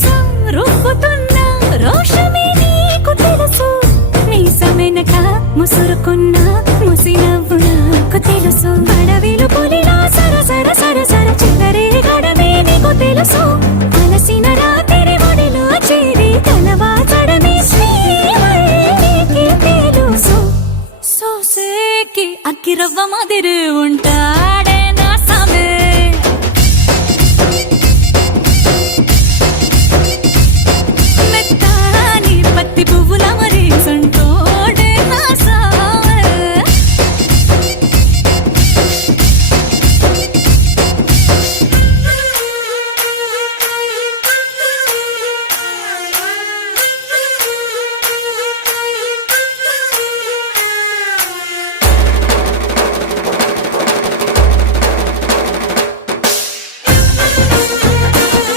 మీసం రుబ్బుతున్న రోషమే నీకు తెలుసు మీసమెనక ముసురుకున్న ముసి నవ్వు నాకు తెలుసు అడవిలు పులిలా సర సర సర సర చిల్లరే గడమే నీకు తెలుసు